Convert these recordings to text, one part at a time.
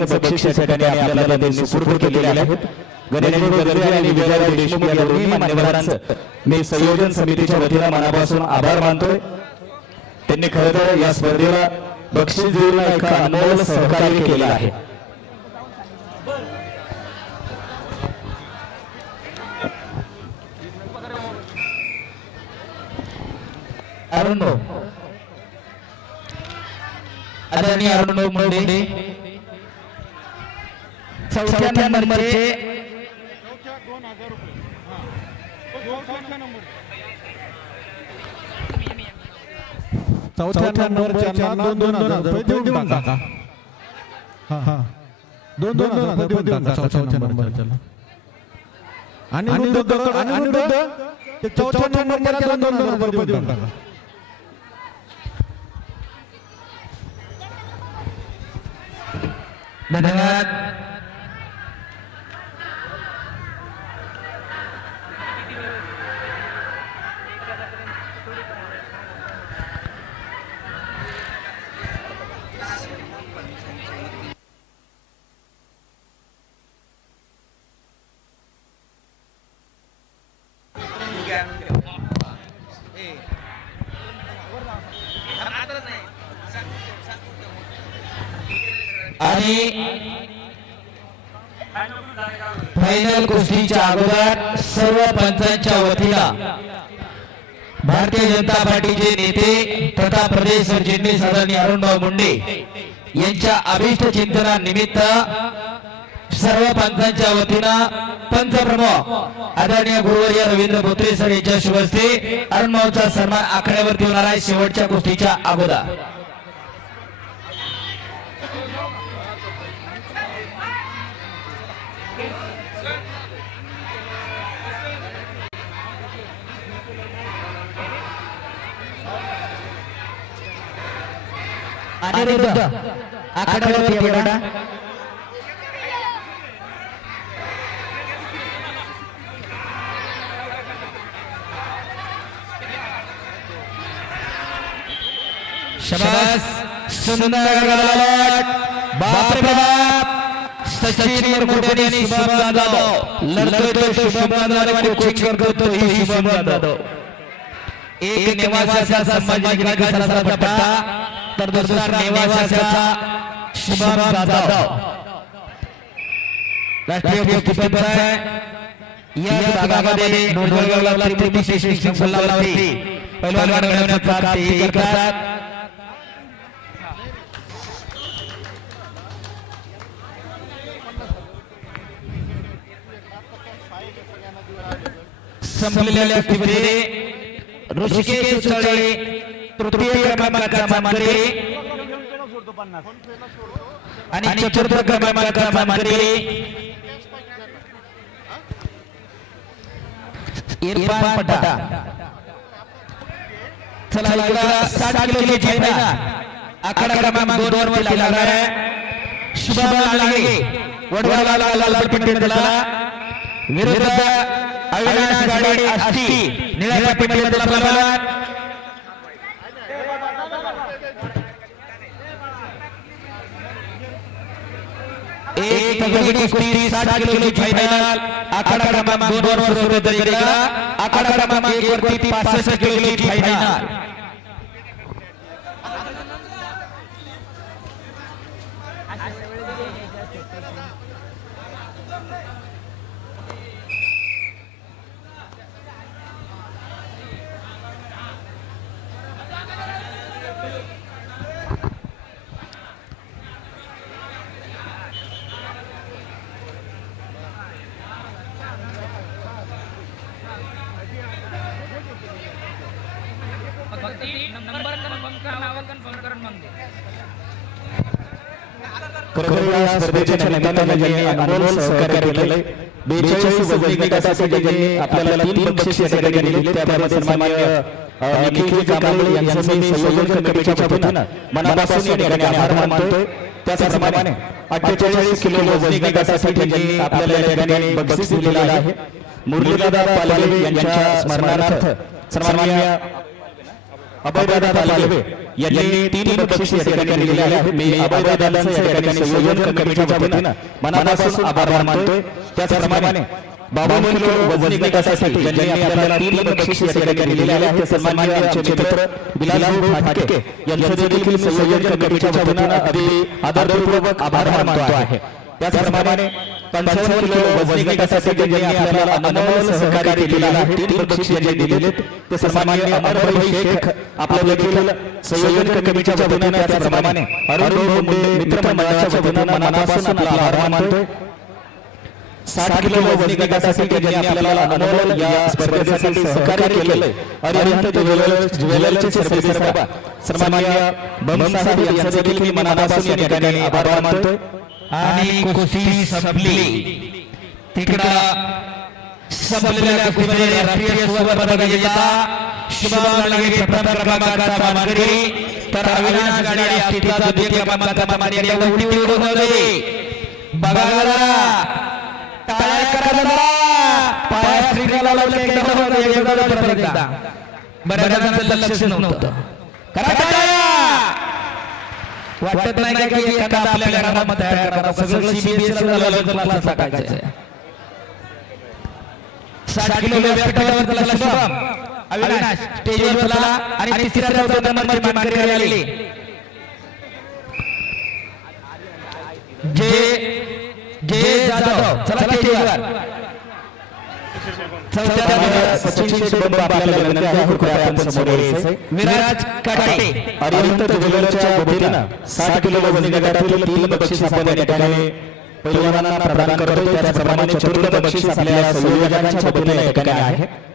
बक्षीस या ठिकाणी आपल्याला त्यांनी सुपूर्द केलेले आहेत. गणेश गजरे आणि विजय देशमुख या दोन्ही मान्यवरांचं मी संयोजन समितीच्या वतीनं मनापासून आभार मानतोय. त्यांनी खरं तर या स्पर्धेला बक्षीस देऊन एक अनमोल सहकार्य केलं आहे. अरुण आदरणीय अरुण मुंडे चौथ्या नंबरचे चौथ्या नंबरच्या दोन दोन हजार रुपये देऊन टाका. हा हा. दोन दोन हजार रुपये देऊन टाका चौथ्या नंबरच्या आणि अनिरुद्ध अनिरुद्ध ते चौथ्या नंबरच्या दोन दोन हजार रुपये देऊन टाका. धन्यवाद. आणि फायनल कुस्तीच्या अगोदर सर्व पंचांच्या वतीला भारतीय जनता पार्टीचे नेते तथा प्रदेश सरचिटणीस आदरणीय अरुणभाऊ मुंडे यांच्या अभिष्ट चिंतनानिमित्त सर्व पंचांच्या वतीनं पंचप्रमुख आदरणीय गुरुवर्य रवींद्र भोत्रे सर यांच्या शुभ हस्ते अरुणभाऊचा सन्मान आखण्यावरती होणार आहे शेवटच्या कुस्तीच्या अगोदर. अनिरुद्ध आखाड्यावरती एवढा शबास सुंदर गलाट बाप रे बाप सचिन मुरमुरे आणि शुभम जाधव लढतोय तो शुभम जाधव आणि कोचिंग करतो ही शुभम जाधव एक निवासाचा सामाजिक विकासाचा पट्टा तर दुसरा निवासाचा शुभम जाधव राष्ट्रीय कुस्तीपटू आहे या भागामध्ये नोंदवलेला त्रिमूर्ती शैक्षणिक संकुलावरती. पहिलवान घडवण्याचा काम ते करतात. संपलेल्या कुस्तीमध्ये ऋषिकेश चळे तृतीय क्रमांकाचा मानकरी. आणि चतुर्थ क्रमांकाचा मानकरी. इरफान पटा चला इकडं साठ किलोची फायदा. आकडा क्रमांक दोन वरती लागणार आहे. शुभम लागे वडवाला लाल पट्टी चला. विरुद्ध अविनाश गाडे आष्टी निळ्या पट्टीतला प्रभात एक कुस्ती किलोची फायनल आखाडा क्रमांक दोन वर सुरू आखाडा क्रमांक एक वरती पासष्ट किलोची फायनल फक्त नंबर कन्फर्म करा नावं कन्फर्म करा मग दे. खरोखर या स्पर्धेच्या निमित्तानं ज्यांनी अनमोल सहकार्य केलंय बेचाळीस वजनी गटासाठी ज्यांनी आपल्याला तीन बक्षीस या ठिकाणी दिली त्यामध्ये सन्मान्य अ, निखिल कांबळे यांचं मी संयोजन कमिटीच्या वतीनं मनापासून या ठिकाणी आभार मानतोय. त्याचप्रमाणे अठ्ठेचाळीस किलो वजनी गटासाठी ज्यांनी आपल्याला या ठिकाणी बक्षीस दिलेलं आहे. मुरलीदादा पालवे यांच्या स्मरणार्थ सन्माननीय अभयदादा पालवे यांनी तीन बक्षीस या ठिकाणी दिलेले आहेत. मी अभय दादांचं या ठिकाणी संयोजन कमिटीच्या वतीनं मनापासून आभार मानतोय. त्याचप्रमाणे किलो वजनी गटासाठी ज्यांनी आपल्याला तीन बक्षीस या ठिकाणी दिलेले आहेत. ते सन्माननीय आमचे मित्र बिलाल फाटके यांचं देखील संयोजन कमिटीच्या वतीनं अगदी आदरपूर्वक आभार मानतो आहे त्याचप्रमाणे पंचावन्न किलो वजनी गटासाठी ज्यांनी आपल्याला अनमोल सहकार्य केलेलं आहे तीन बक्षीस ज्यांनी दिलेले ते सन्माननीय अमरभाई शेख आपल्या देखील संयोजन कमिटीच्या वतीनं त्याचप्रमाणे अरुण बोंडे मित्रमंडळाच्या वतीनं मनापासून आपला आभार मानतोय. साठ किलो वजनी गटासाठी ज्यांनी आपल्याला अनमोल या स्पर्धेसाठी सहकार्य केलेलं अरिहंत ज्वेलर्सचे सर्वेसर्वा सन्माननीय बम साहेब यांचं देखील मी मनापासून या ठिकाणी आभार मानतोय. आणि कुस्ती संपली. तिकडं संपलेल्या कुस्तीमध्ये राष्ट्रीय सुवर्ण विजेता शुभम लगे प्रथम क्रमांकाचा मानकरी. तर अविनाश गाडी आष्टीचा द्वितीय क्रमांकाचा मानकरी. उडी उडवली बघा जरा. टाळ्या करा जरा पाया स्त्रीला लावलं एकदा बऱ्याच जणांचं नव्हतं. करा. वाटत नाही का की एखादा आपल्या घरामध्ये तयार करा? सगळं सीबीएस क्लास टाकायचं? साठ किलो व्यासपीठावर त्याला शुभम. अविनाश स्टेजवर आणि तिसऱ्या चौथ्या नंबरची मानकरी आलेली. जे जे जाधव चला स्टेजवर चौथ्या नंबर सचिन शेठ बंब आपल्याला विनंती आहे कृपया आपण समोर यायचंय. विराज काटे. अरिहंत ज्वेलर्सच्या वतीनं साठ किलो वजनी गटातील तीन बक्षीस आपण या ठिकाणी पैलवानांना प्रदान करतोय. त्याचप्रमाणे चतुर्थ बक्षीस आपल्या संयोजकांच्या या ठिकाणी आहे.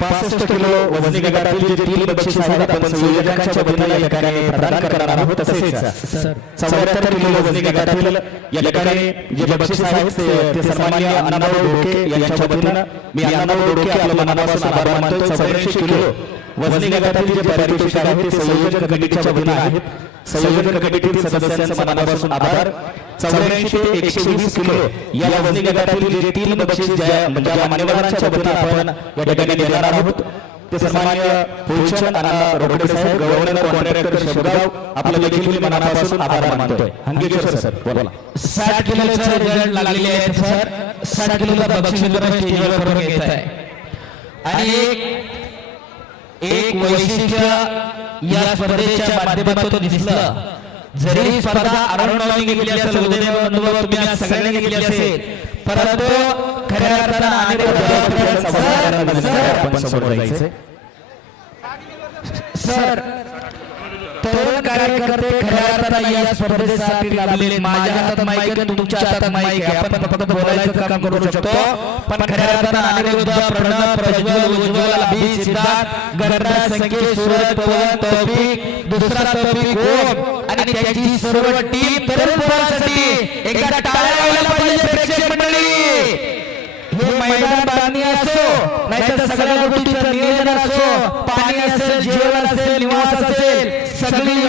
पासष्ट किलो वजनी गटातील जे तीन बक्षीस आहेत आपण संयोजकांच्या वतीनं या ठिकाणी प्रदान करणार आहोत तसेच. चौऱ्याहत्तर किलो वजनी गटातील या ठिकाणी जे बक्षीस आहेत ते- सन्माननीय अण्णाभाऊ डोके यांच्या वतीनं मी अण्णाभाऊ डोके आपल्या मनापासून आभार मानतोय. चौऱ्याऐंशी किलो वजनी गटातील जे पारितोषिक आहेत ते संयोजक कमिटीच्या वतीनं आहेत. संयोजक कमिटीतील सदस्यांचं मनापासून आभार. चौऱ्याऐंशी ते एकशे वीस किलो या वजनी गटातील जे तीन बक्षीस ज्या म्हणजे मान्यवरांच्या वतीनं आपण या ठिकाणी देणार आहोत. ते फुलचंद अण्णा रोकडे साहेब गव्हर्नर कॉन्ट्रॅक्टर शेवगाव आपलं देखील मनापासून आभार मानतोय. हंगेश्वर सर बोला. साठ किलोचा रिझल्ट लागलेले आहेत सर साठ किलोचा बक्षीस वितरण स्टेजवर करून घ्यायचं आहे आणि एक वैशिष्ट्य या स्पर्धेच्या माध्यमातून दिसलं. जरी स्पर्धा असेल तुम्ही सगळ्यांनी गेली असेल परंतु खऱ्या अर्थानं सर तरुण कार्यकर्ते खऱ्या अर्थानं या स्पर्धेसाठी लाभलेले माझ्या हातात माईक आहे तुमच्या हातात माईक आहे. आपण फक्त बोलायचं काम करू शकतो. पण खऱ्या अर्थानं अनिरुद्ध प्रणव प्रज्वल उज्ज्वल अभि सिद्धार्थ गरडा संकेत सूरज पवन तौफिक दुसरा तौफिक ओम आणि त्याची सर्व टीम तरुण पोरांसाठी एकदा टाळ्या लावायला पाहिजे प्रेक्षक मंडळी. हे मैदान बांधणी असो नाहीतर सगळ्या गोष्टीचं नियोजन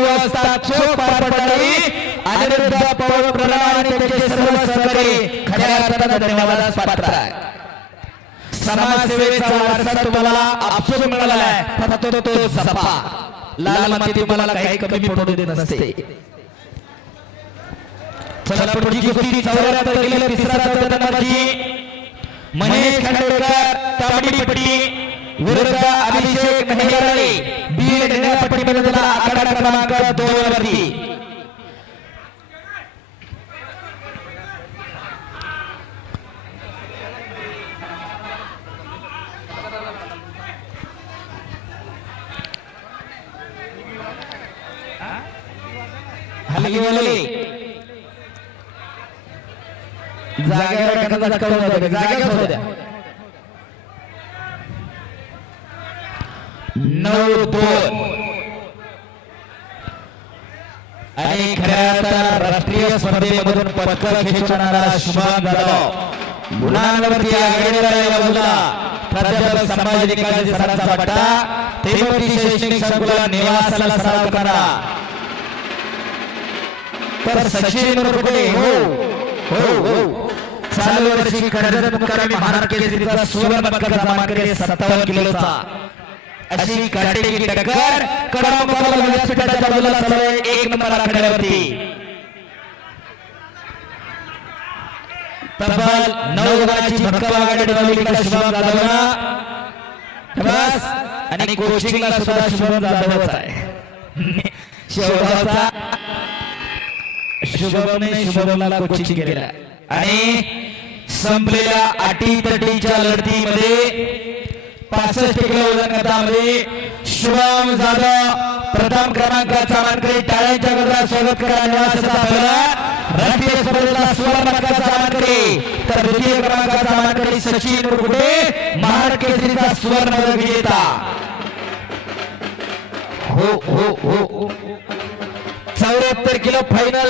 सगळी व्यवस्था चोख पार पडावी अनिरुद्ध पवन प्रणव आणि त्यांचे सर्व सहकारी खऱ्या अर्थानं धन्यवादास पात्र आहे समाजसेवेचा वारसा तुम्हाला आपसूक मिळाला आहे फक्त तो तो सपा. लाल माती तुम्हाला काही कमी पडू देत नसते. चला पुढची कुस्ती चौऱ्याहत्तर गेले तिसरा चौथ्या महेश खांडेकर ताबडीपट्टी. विरुद्ध अभिषेक मेहराळे बीड निळपट्टी मध्ये आकडा क्रमांक दोन वरती हलगीवाले जागेवर एखादा धक्का नऊ दोन आणि खऱ्या राष्ट्रीय स्पर्धेमधून पदक खेचणारा शुभम जाधव. मुलांवरती आघाडीला या बाजूला प्राध्यापक संभाजी सरांचा पट्टा. शैक्षणिक निवासाला सराव करा तर सचिन मुरगुडे हो हो हो. चालू वर्षी कर्जत मुक्कामी केसरीचा सुवर्ण पदकाचा मानकरी सत्तावन्न किलोचा. अशी काटेकी टक्कर कडा मुकाबला व्यासपीठाच्या बाजूला चालू आहे. एक नंबर आखाड्यावरती तब्बल नऊ गुणाची भक्कम आघाडी का शुभम जाधवला. बस आणि कोचिंगला सुद्धा शुभम जाधवच आहे. शेवगावचा शुभमने शुभमला कोचिंग केलं. आणि संपलेल्या अटी तटीच्या लढतीमध्ये पासष्ट किलो वजन गटामध्ये शुभम जाधव प्रथम क्रमांकाचा मानकरी टाळ्यांच्या गजरात स्वागत करा. निवासाचा पहिला राष्ट्रीय स्पर्धेचा सुवर्ण पदकाचा मानकरी तर द्वितीय क्रमांकाचा मानकरी सचिन मुरगुडे महाराष्ट्र केसरीचा सुवर्ण पदक विजेता. हो हो हो. चौऱ्याहत्तर किलो फायनल